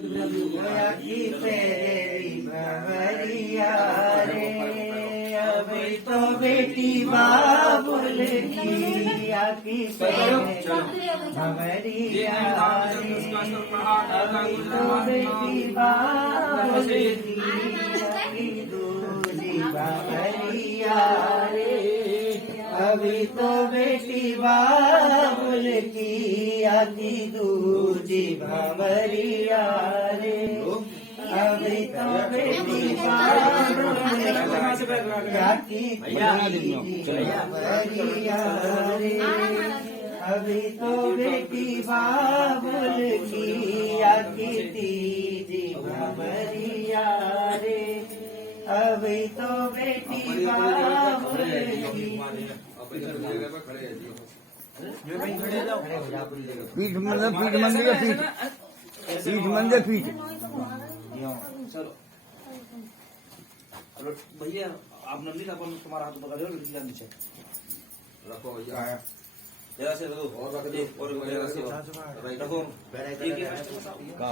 अभी तो बेटी बाबुल की आकी भंवरिया रे, अभी तो बेटी बाबुल की आकी दूजी भंवरिया रे, अभी तो बेटी बाबुल की आकी दूजी भंवरिया रे, अभी तो बेटी बाबुल की भंवरिया रे, अभी तो बेटी बाबुल की आकी तीजी भंवरिया रे, अभी तो बेटी बाबुल की। पीठ मंदिर, पीठ मंदिर का पीठ, पीठ मंदिर पीठ। चलो भैया आप नंदी का अपन तुम्हारा हाथ पकड़ रहे हो, लड़की का नीचे रखो भैया, जरा से रखो और रख दे और जरा से रखो एक ही का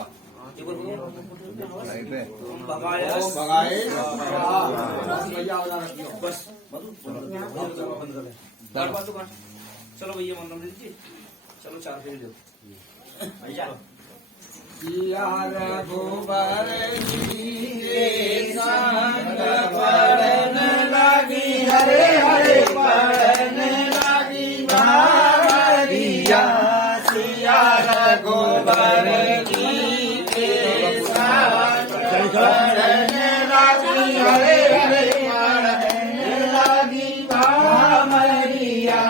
एक बार भगाए भैया बस मधु बंद कर ले चार पांच दुकान। चलो भैया मन नंदी जी, चलो चार फेर दो भैया। यार गोबर रे संग पड़न लगी, हरे हरे पड़न लगी भंवरिया, यार गोबर की के संग पड़न लगी, हरे हरे पड़न लगी भंवरिया,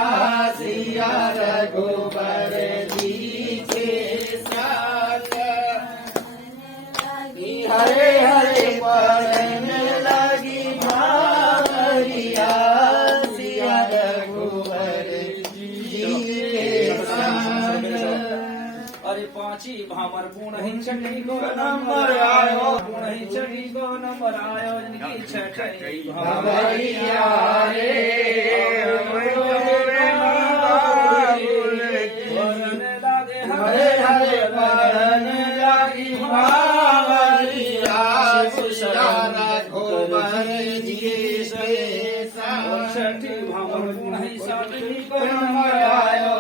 यार गोबर जी के संग हरे हरे पड़न लगी भंवरिया, रघुवर जी के संग। अरे पांची भावर पूर्ण ही छठी को नंबर आयो, पूर्ण ही छठी को नंबर आयो, इनकी छठी भंवरिया रे, हरे हरे पड़न लगी भंवरिया, रघुवर जी के संग। छठी भावर पूर्ण ही साठवी को नंबर आयो,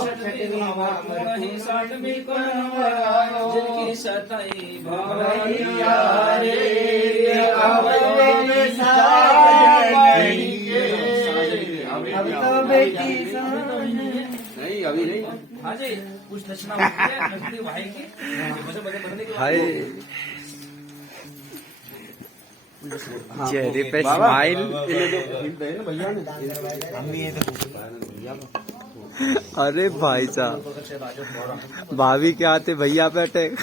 छठी भावर पूर्ण ही साठवी को नंबर आयो, जिनकी सताई भंवरिया रे, अब तो बेटी नहीं अभी नहीं। हाँ जी कुछ दक्षिणा नजदीक भाई की बनने की हाय चेहरे पे स्माइल। अरे भाई साहब, भाभी के आते भैया पे अटैक।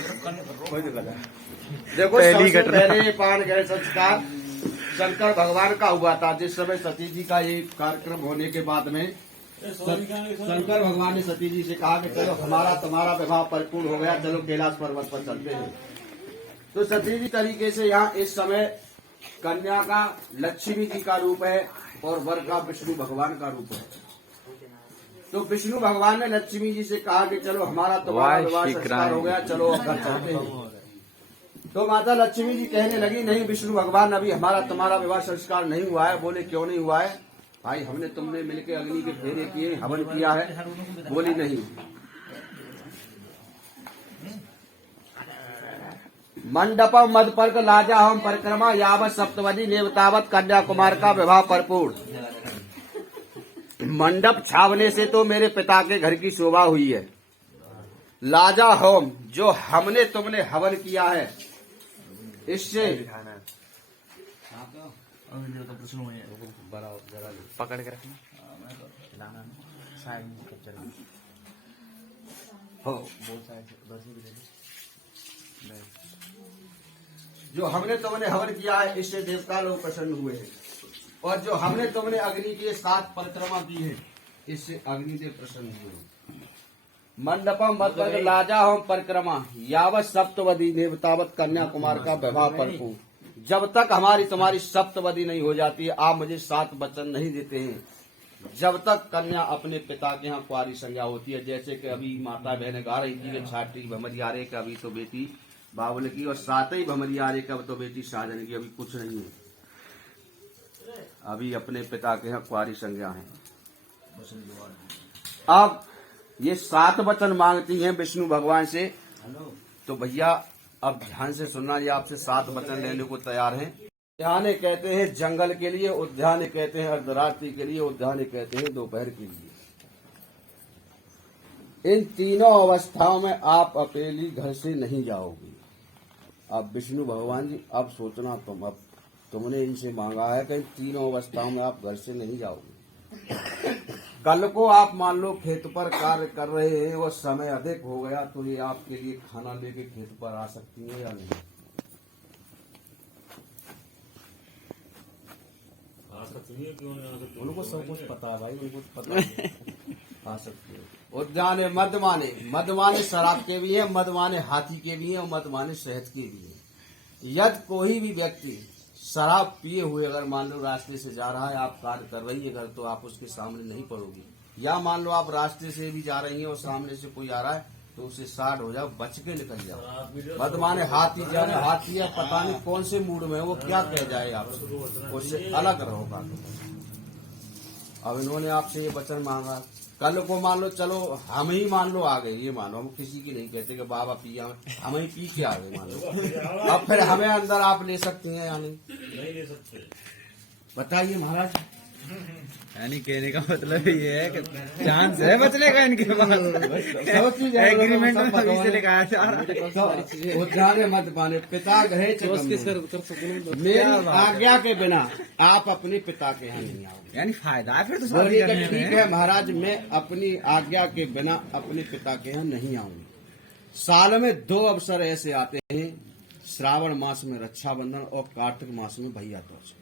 देखो पहली सबसे घटना। पहले ये पान ग्रहण संस्कार शंकर भगवान का हुआ था। जिस समय सती जी का ये कार्यक्रम होने के बाद में शंकर भगवान ने सती जी से कहा कि चलो हमारा तुम्हारा विवाह परिपूर्ण हो गया, चलो कैलाश पर्वत पर चलते हैं। तो सती जी तरीके से यहाँ इस समय कन्या का लक्ष्मी जी का रूप है और वर का विष्णु भगवान का रूप है। तो विष्णु भगवान ने लक्ष्मी जी से कहा कि चलो हमारा तुम्हारा विवाह संस्कार हो गया, चलो अब घर चलते हैं। तो माता लक्ष्मी जी कहने लगी नहीं विष्णु भगवान, अभी हमारा तुम्हारा विवाह संस्कार नहीं हुआ है। बोले क्यों नहीं हुआ है? भाई हमने तुमने मिलके अग्नि के फेरे किए, हवन किया है। बोली नहीं। मंडपम मद पर्क लाजा हम परिक्रमा यावत सप्तवदी नेवतावत कन्याकुमार का विवाह भरपूर। मंडप छावने से तो मेरे पिता के घर की शोभा हुई है। लाजा होम जो हमने तुमने हवन किया है, इससे पकड़ के रखना। जो हमने तुमने हवन किया है, इससे देवता लोग प्रसन्न हुए हैं। और जो हमने तुमने अग्नि के साथ परिक्रमा की है, इससे अग्निदेव प्रसन्न हुए। मंडपम मत लाजा हम परिक्रमा यावत सप्तवदी नेवतावत कन्याकुमार का विवाह भरपूर। जब तक हमारी तुम्हारी सप्तवदी नहीं हो जाती है, आप मुझे 7 वचन नहीं देते हैं, जब तक कन्या अपने पिता के यहाँ कुंवारी संज्ञा होती है। जैसे कि अभी माता बहने गा रही थी कि छाटी भमरिया रे, कि अभी तो बेटी बाबुल की, और साथ ही भमरिया रे कब तो बेटी साजन की अभी कुछ नहीं है, अभी अपने पिता के यहाँ कुंवारी संज्ञा है। अब ये 7 वचन मांगती हैं विष्णु भगवान से। तो भैया अब ध्यान से सुनना, ये आपसे 7 वचन लेने को तैयार हैं। उद्याने कहते हैं जंगल के लिए, उद्याने कहते हैं अर्धरात्रि के लिए, उद्याने कहते हैं दोपहर के लिए। इन तीनों अवस्थाओं में आप अकेली घर से नहीं जाओगी। अब विष्णु भगवान जी अब सोचना, अब तुमने इनसे मांगा है कि इन तीनों अवस्थाओं में आप घर से नहीं जाओगे। कल को आप मान लो खेत पर कार्य कर रहे हैं और समय अधिक हो गया, तो ये आपके लिए खाना लेके खेत पर आ सकती है या नहीं? उनको सब कुछ पता है भाई, उनको पता है। आ सकती है। उद्यान मद माने शराब के भी है, मद माने हाथी के भी है, और मद माने शहद के भी है। यदि कोई भी व्यक्ति शराब पिए हुए अगर मान लो रास्ते से जा रहा है, आप कार्य कर रही है घर, तो आप उसके सामने नहीं पड़ोगी। या मान लो आप रास्ते से भी जा रही हैं और सामने से कोई आ रहा है, तो उसे साइड हो जाओ, बच के निकल जाओ। मद माने हाथी, जाने हाथी या पता नहीं कौन से मूड में है, वो क्या कह जाए आपसे, उससे अलग रहोगा। अब इन्होंने आपसे ये वचन मांगा। कल को मान लो, चलो हम ही मान लो आ गए, ये मानो हम किसी की नहीं कहते कि बाबा पिया, हम ही पी के आ गए मान लो। अब फिर हमें अंदर आप ले सकती हैं या नहीं ले सकते? बताइए महाराज। यानी कहने का मतलब ये है कि चांस है बचने का इनके पास। एग्रीमेंट में अभी से लेकर आया जा रहा। उद्यान मत पाने पिता गृहे मेरी आज्ञा के बिना आप अपने पिता के यहाँ नहीं आओगे। यानी फायदा है फिर तो शादी बोलिए करने ठीक में। है महाराज, मैं अपनी आज्ञा के बिना अपने पिता के यहाँ नहीं आऊंगी। साल में 2 अवसर ऐसे आते हैं, श्रावण मास में रक्षाबंधन और कार्तिक मास में भैया दूज।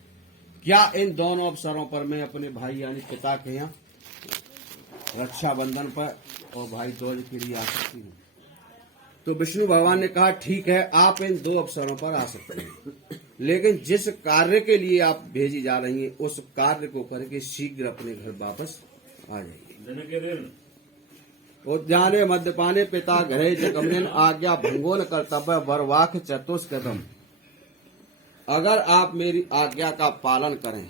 क्या इन दोनों अवसरों पर मैं अपने भाई यानी पिता के यहाँ रक्षाबंधन पर और भाई दूज के लिए आ सकती हूँ? तो विष्णु भगवान ने कहा ठीक है, आप इन 2 अवसरों पर आ सकते हैं, लेकिन जिस कार्य के लिए आप भेजी जा रही हैं उस कार्य को करके शीघ्र अपने घर वापस आ जाइए। उद्याने मद्यपाने पिता घरे जगमन आज्ञा भंगोन कर्तव्य वरवाख चतुष्कदम। अगर आप मेरी आज्ञा का पालन करें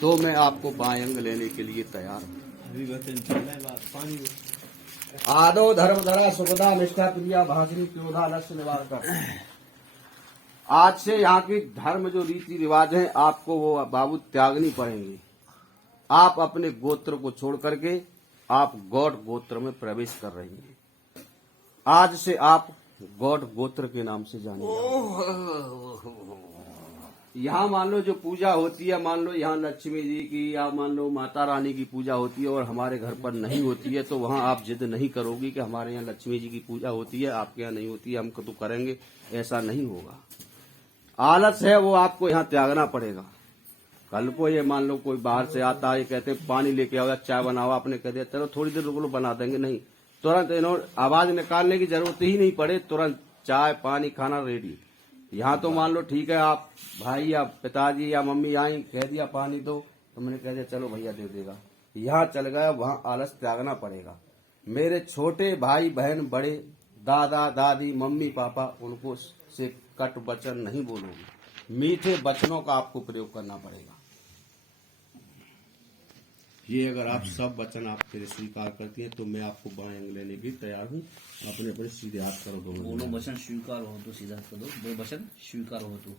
तो मैं आपको बायंग लेने के लिए तैयार हूँ। आदो धर्म धरा सुखदा निष्ठा प्रिया भाषणी क्रोधा लक्ष्य निवार कर। आज से यहाँ की धर्म जो रीति रिवाज है आपको वो बाबू त्यागनी पड़ेंगी। आप अपने गोत्र को छोड़ करके आप गौड़ गोत्र में प्रवेश कर रही हैं। आज से आप गौड़ गोत्र के नाम से जाने। यहाँ मान लो जो पूजा होती है, मान लो यहाँ लक्ष्मी जी की या मान लो माता रानी की पूजा होती है और हमारे घर पर नहीं होती है, तो वहाँ आप जिद नहीं करोगी कि हमारे यहाँ लक्ष्मी जी की पूजा होती है, आपके यहाँ नहीं होती है, हम तो करेंगे, ऐसा नहीं होगा। आलस है वो आपको यहाँ त्यागना पड़ेगा। कल को ये मान लो कोई बाहर से आता है, कहते हैं पानी लेके आओ या चाय बनाओ, आपने कह दिया चलो थोड़ी देर रुक लो बना देंगे, नहीं, तुरंत इन्होंने आवाज निकालने की जरूरत ही नहीं पड़े, तुरंत चाय पानी खाना रेडी। यहाँ तो मान लो ठीक है, आप भाई या पिताजी या मम्मी आई कह दिया पानी दो, तो मैंने कह दिया चलो भैया दे देगा, यहाँ चल गया, वहाँ आलस त्यागना पड़ेगा। मेरे छोटे भाई बहन बड़े दादा दादी मम्मी पापा उनको से कट वचन नहीं बोलोगे, मीठे वचनों का आपको प्रयोग करना पड़ेगा। ये अगर आप सब वचन आप फिर स्वीकार करती हैं तो मैं आपको बाएं अंग लेने की तैयार हूँ। अपने अपने सीधे हाथ करो दोनों। बोलो वचन स्वीकार हो तो सीधा कर दो, दो वचन स्वीकार हो तो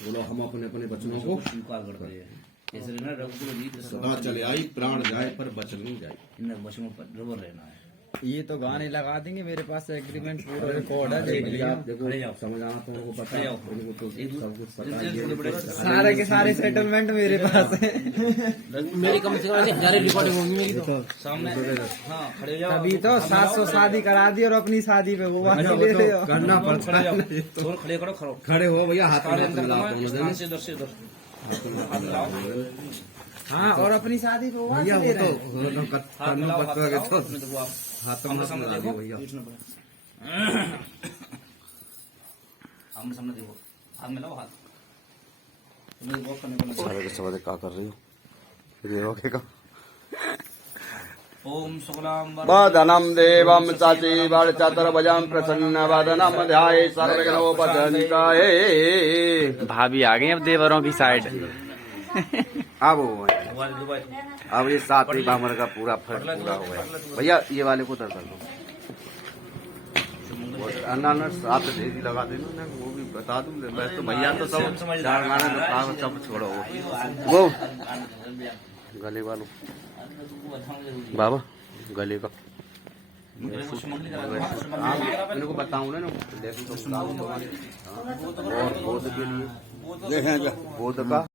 बोलो हम अपने अपने वचनों को स्वीकार करते हैं। ऐसे रहना रघुकुल जीत सदा चले आई प्राण जाए पर वचन नहीं जाए। इन वचनों पर रबर रहना है। ये तो गाने लगा देंगे, मेरे पास एग्रीमेंट पूरा रिकॉर्ड है, देख लिया। आप देखो समझ आना तो उनको पता है, उनको तो सब कुछ पता है। सारे के सारे सेटलमेंट मेरे पास है। मेरी कम से कम 1000 रिकॉर्डिंग होगी मेरी तो सामने। हाँ खड़े जाओ। अभी तो 700 शादी करा दी और अपनी शादी पे वो बाकी ले रहे हो। करना पड़ता है। थोड़ा खड़े करो, खड़ो खड़े हो भैया, हाथ सारे में अंदर हाथ मिलाओ, से इधर से इधर। हाँ, और अपनी शादी पे वो भैया ले वो रहे तो हैं। करना पड़ता है तो अपने देखो आप हाथ में हाथ मिला दियो भैया। आमने सामने देखो, हाथ मिलाओ, हाथ तुम्हें वॉक करने को सारे के सवाल क्या कर रही हो, ये हो क्या ओम शुक्लां वदनं देवं सचिवं चतुर्भुजं प्रसन्नवदनं ध्याये सर्वविघ्नोपशान्तये। भाभी आ गई अब देवरों की साइड। अब अब ये सातवीं बामर का पूरा फर्क पूरा हो गया। भैया ये वाले को उधर कर दो। अनानास सात डेजी लगा देना ना, वो भी बता दूं। मैं तो भैया तो सब चार गाना तो काम सब छोड़ो। वो गले वालों बाबा गले का इनको बताऊं ना देखो तो और बोध के लिए बोध का